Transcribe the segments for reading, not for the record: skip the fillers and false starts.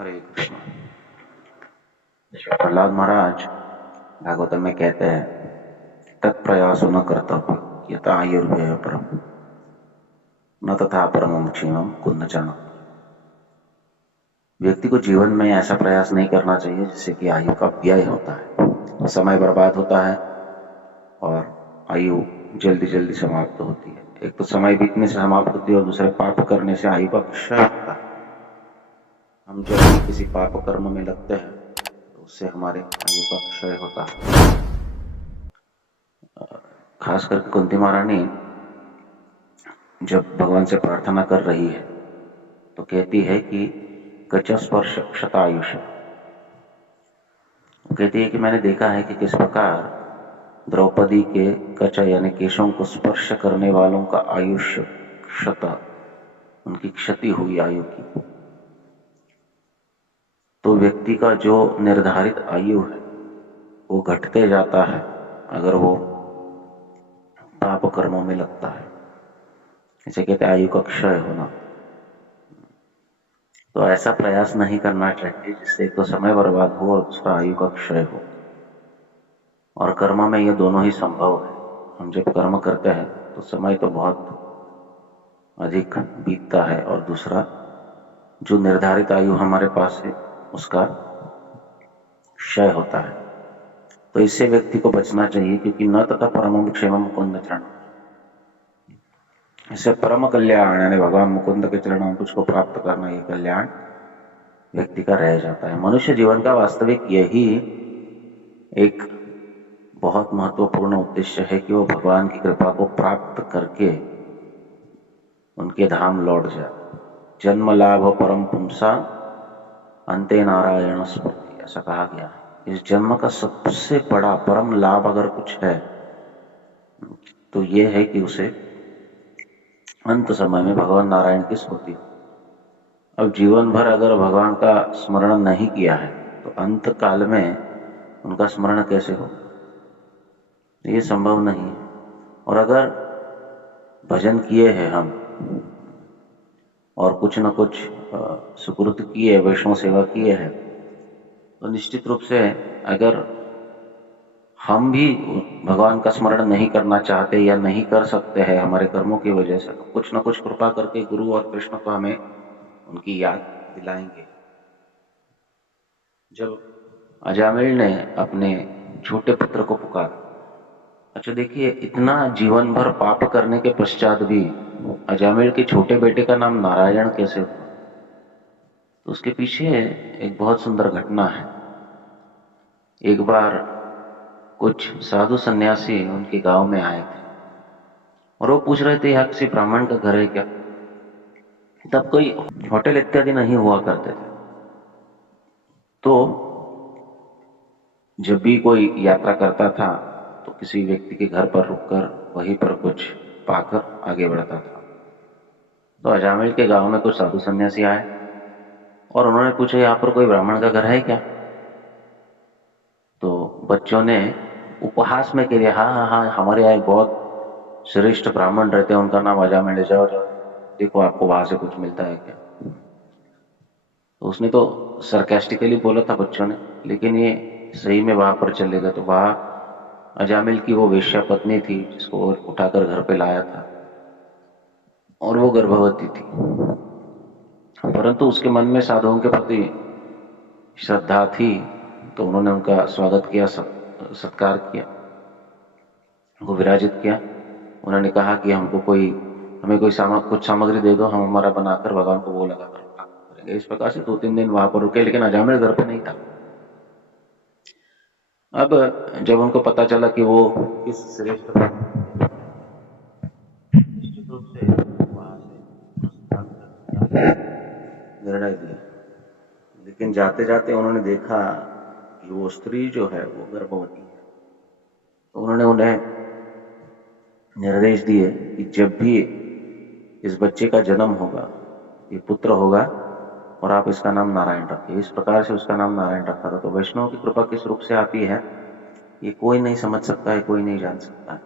हरे कृष्ण। प्रहलाद महाराज भागवतम में कहते हैं तत्प्रयासो न कर्तव्य यथा आयुर्व्यय परम न तथा परमम क्षीणम कुंद चरण। व्यक्ति को जीवन में ऐसा प्रयास नहीं करना चाहिए जिससे कि आयु का व्यय होता है, समय बर्बाद होता है और आयु जल्दी जल्दी समाप्त होती है। एक तो समय बीतने से समाप्त होती है और दूसरे पाप करने से आयु का क्षय होता है। हम जब भी किसी पाप कर्म में लगते हैं तो उससे हमारे आयु का क्षय होता है। खास करके कुंती महारानी जब भगवान से प्रार्थना कर रही है तो कहती है कि गच स्पर्श क्षतायुष। कहती है कि मैंने देखा है कि किस प्रकार द्रौपदी के कच यानी केशों को स्पर्श करने वालों का आयुष्य क्षत, उनकी क्षति हुई आयु की। तो व्यक्ति का जो निर्धारित आयु है वो घटते जाता है अगर वो पाप कर्मों में लगता है। इसे कहते हैं आयु का क्षय होना। तो ऐसा प्रयास नहीं करना चाहिए जिससे एक तो समय बर्बाद हो और दूसरा आयु का क्षय हो। और कर्म में ये दोनों ही संभव है। हम जब कर्म करते हैं तो समय तो बहुत अधिक बीतता है और दूसरा जो निर्धारित आयु हमारे पास है उसका क्षय होता है। तो इससे व्यक्ति को बचना चाहिए क्योंकि न तथा परमम क्षेमम मुकुंद चरण, इससे परम कल्याण यानी भगवान मुकुंद के चरणों को प्राप्त करना ये कल्याण व्यक्ति का रह जाता है। मनुष्य जीवन का वास्तविक यही एक बहुत महत्वपूर्ण उद्देश्य है कि वो भगवान की कृपा को प्राप्त करके उनके धाम लौट जाए। जन्म लाभ परम पुंसा अंते नारायण स्मृति, ऐसा कहा गया है। इस जन्म का सबसे बड़ा परम लाभ अगर कुछ है तो ये है कि उसे अंत समय में भगवान नारायण की स्मृति हो। अब जीवन भर अगर भगवान का स्मरण नहीं किया है तो अंत काल में उनका स्मरण कैसे हो, ये संभव नहीं है। और अगर भजन किए हैं हम और कुछ न कुछ सुकृत किए, वैष्णव सेवा किए हैं, तो निश्चित रूप से अगर हम भी भगवान का स्मरण नहीं करना चाहते या नहीं कर सकते हैं हमारे कर्मों की वजह से, तो कुछ न कुछ कृपा करके गुरु और कृष्ण को हमें उनकी याद दिलाएंगे। जब अजामिल ने अपने छोटे पुत्र को पुकारा, अच्छा देखिए इतना जीवन भर पाप करने के पश्चात भी अजामिल के छोटे बेटे का नाम नारायण कैसे हुआ? तो उसके पीछे एक बहुत सुंदर घटना है। एक बार कुछ साधु सन्यासी उनके गांव में आए थे और वो पूछ रहे थे यहाँ किसी ब्राह्मण का घर है क्या। तब कोई होटल इत्यादि नहीं हुआ करते थे, तो जब भी कोई यात्रा करता था तो किसी व्यक्ति के घर पर रुककर वहीं पर कुछ पाकर आगे बढ़ता था। तो अजामिल के गांव में कुछ साधु सन्यासी आए और उन्होंने पूछा यहाँ पर कोई ब्राह्मण का घर है क्या। तो बच्चों ने उपहास में कह दिया हाँ हाँ हाँ, हमारे यहाँ एक बहुत श्रेष्ठ ब्राह्मण रहते हैं, उनका नाम अजामिल है, जाओ जाओ देखो आपको वहां से कुछ मिलता है क्या। तो उसने तो सरकास्टिकली बोला था बच्चों ने, लेकिन ये सही में वहां पर चले गए। तो वहां अजामिल की वो वेश्या पत्नी थी जिसको उठाकर घर पे लाया था और वो गर्भवती थी, परंतु उसके मन में साधुओं के प्रति श्रद्धा थी। तो उन्होंने उनका स्वागत किया, सत्कार किया, उनको विराजित किया। उन्होंने कहा कि हमें कोई कुछ सामग्री दे दो, हम हमारा बनाकर भगवान को वो लगाकर करेंगे। इस प्रकार से 2-3 दिन वहां पर रुके, लेकिन अजामिल घर पे नहीं था। अब जब उनको पता चला कि वो किस श्रेष्ठ निश्चित रूप से वहां से निर्णय दिया, लेकिन जाते जाते उन्होंने देखा कि वो स्त्री जो है वो गर्भवती है। तो उन्होंने उन्हें निर्देश दिए कि जब भी इस बच्चे का जन्म होगा, ये पुत्र होगा, और आप इसका नाम नारायण रखिए। इस प्रकार से उसका नाम नारायण रखा था। तो वैष्णव की कृपा किस रूप से आती है ये कोई नहीं समझ सकता है, कोई नहीं जान सकता है।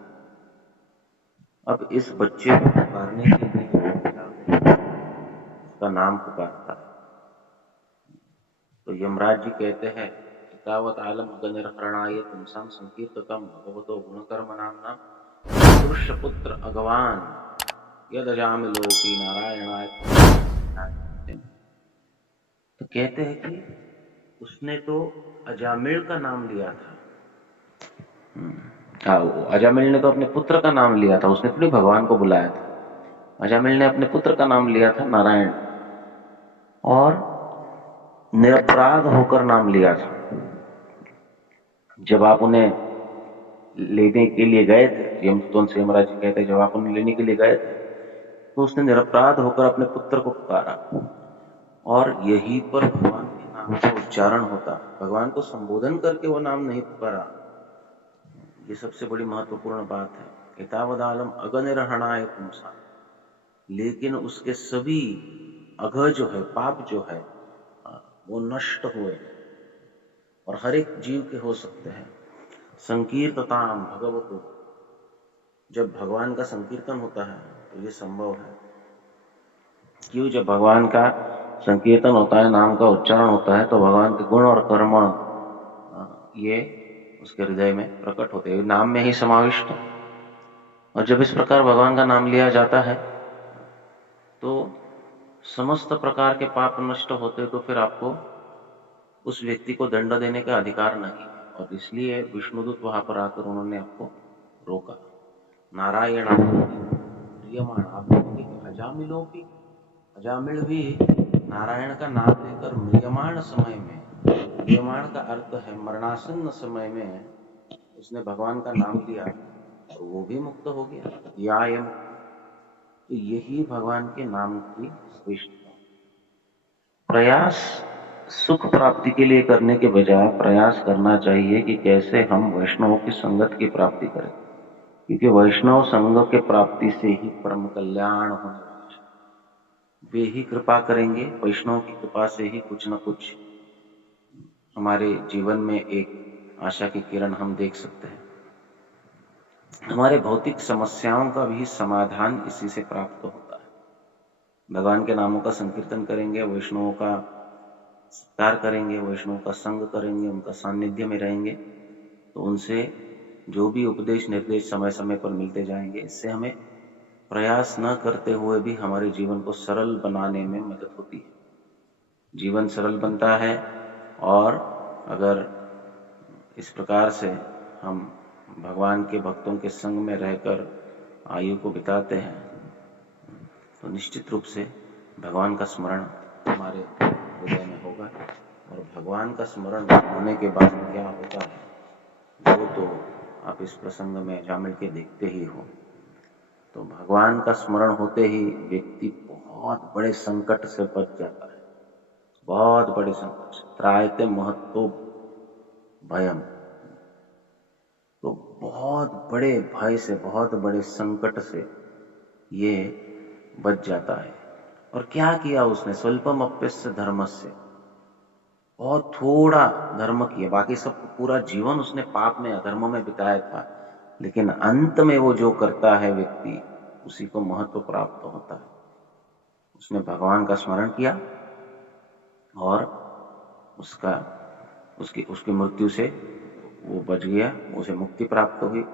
अब इस बच्चे को पुकारने के लिए उसका नाम पुकारता है। यमराज जी कहते हैं एतावत आलम गनिर्हरणाय पुंसां संकीर्ततम भगवतो गुणकर्म नाम्ना पुरुषपुत्र अगवान यदजामि लोकी नारायणाय। तो कहते हैं कि उसने तो अजामिल का नाम लिया था। अजामिल ने तो अपने पुत्र का नाम लिया था, उसने थोड़ी भगवान को बुलाया था। अजामिल ने अपने पुत्र का नाम लिया था नारायण, और निरपराध होकर नाम लिया था। जब आप उन्हें लेने के लिए गए थे, यमदूतों से यमराज जी कहते, जब आप उन्हें लेने के लिए गए थे तो उसने निरपराध होकर अपने पुत्र को पुकारा, और यहीं पर भगवान के नाम का उच्चारण होता, भगवान को संबोधन करके वो नाम नहीं पुकारा। ये सबसे बड़ी महत्वपूर्ण बात है। एतावदालम अगनिर्हणाय पुंसा, लेकिन उसके सभी अघ जो है, पाप जो है, वो नष्ट हुए, और हर एक जीव के हो सकते हैं। संकीर्तताम भगवतो, जब भगवान का संकीर्तन होता है तो ये संभव है। क्यों? जब भगवान का संकीर्तन होता है, नाम का उच्चारण होता है, तो भगवान के गुण और कर्म ये उसके हृदय में प्रकट होते हैं, नाम में ही समाविष्ट। और जब इस प्रकार भगवान का नाम लिया जाता है तो समस्त प्रकार के पाप नष्ट होते, तो फिर आपको उस व्यक्ति को दंड देने का अधिकार नहीं है। और इसलिए विष्णुदूत वहां पर आकर उन्होंने आपको रोका। नारायण प्रियमान, आप देखोगे कि अजामिलों अजामिल भी नारायण का नाम लेकर म्रियमाण समय में, म्रियमाण का अर्थ है मरणासन्न समय में, उसने भगवान का नाम लिया और वो भी मुक्त हो गया। या तो यही भगवान के नाम की श्रेष्ठता। प्रयास सुख प्राप्ति के लिए करने के बजाय प्रयास करना चाहिए कि कैसे हम वैष्णवों की संगत की प्राप्ति करें, क्योंकि वैष्णव संग के प्राप्ति से ही परम कल्याण होने वाला है। वे ही कृपा करेंगे, वैष्णव की कृपा से ही कुछ न कुछ हमारे जीवन में एक आशा की किरण हम देख सकते हैं। हमारे भौतिक समस्याओं का भी समाधान इसी से प्राप्त होता है। भगवान के नामों का संकीर्तन करेंगे, वैष्णवों का सत्कार करेंगे, वैष्णव का संग करेंगे, उनका सानिध्य में रहेंगे, तो उनसे जो भी उपदेश निर्देश समय समय पर मिलते जाएंगे। इससे हमें प्रयास न करते हुए भी हमारे जीवन को सरल बनाने में मदद होती है। जीवन सरल बनता है, और अगर इस प्रकार से हम भगवान के भक्तों के संग में रहकर आयु को बिताते हैं, तो निश्चित रूप से भगवान का स्मरण हमारे हृदय में होगा। और भगवान का स्मरण होने के बाद क्या होता है वो तो आप इस प्रसंग में जामिल के देखते ही हो। तो भगवान का स्मरण होते ही व्यक्ति बहुत बड़े संकट से बच जाता है, बहुत बड़े संकट से। त्रायते महत्तो भयम, तो बहुत बड़े भय से, बहुत बड़े संकट से ये बच जाता है। और क्या किया उसने? स्वल्पम अप्यस्य धर्मस्य, बहुत थोड़ा धर्म किया, बाकी सब पूरा जीवन उसने पाप में, अधर्म में बिताया था, लेकिन अंत में वो जो करता है व्यक्ति, उसी को महत्व प्राप्त होता है। उसने भगवान का स्मरण किया और उसकी मृत्यु से वो बच गया, उसे मुक्ति प्राप्त हुई।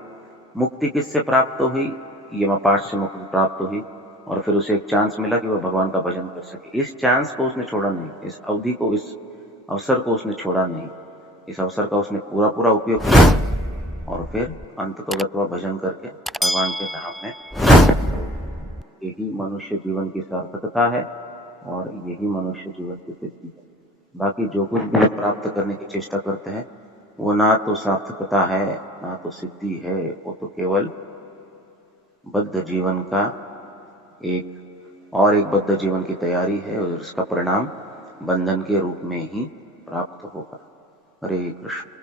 मुक्ति किससे प्राप्त हुई? यमपाश से मुक्ति प्राप्त हुई, और फिर उसे एक चांस मिला कि वह भगवान का भजन कर सके। इस चांस को उसने छोड़ा नहीं, इस अवधि को, इस अवसर को उसने छोड़ा नहीं। इस अवसर का उसने पूरा पूरा उपयोग किया, और फिर अंत को गत्वा भजन करके भगवान के धाम में। यही मनुष्य जीवन की सार्थकता है, और यही मनुष्य जीवन की सिद्धि है। बाकी जो कुछ भी प्राप्त करने की चेष्टा करते हैं, वो ना तो सार्थकता है, ना तो सिद्धि है, वो तो केवल बद्ध जीवन का एक बद्ध जीवन की तैयारी है, और इसका परिणाम बंधन के रूप में ही प्राप्त होगा। हरे कृष्ण।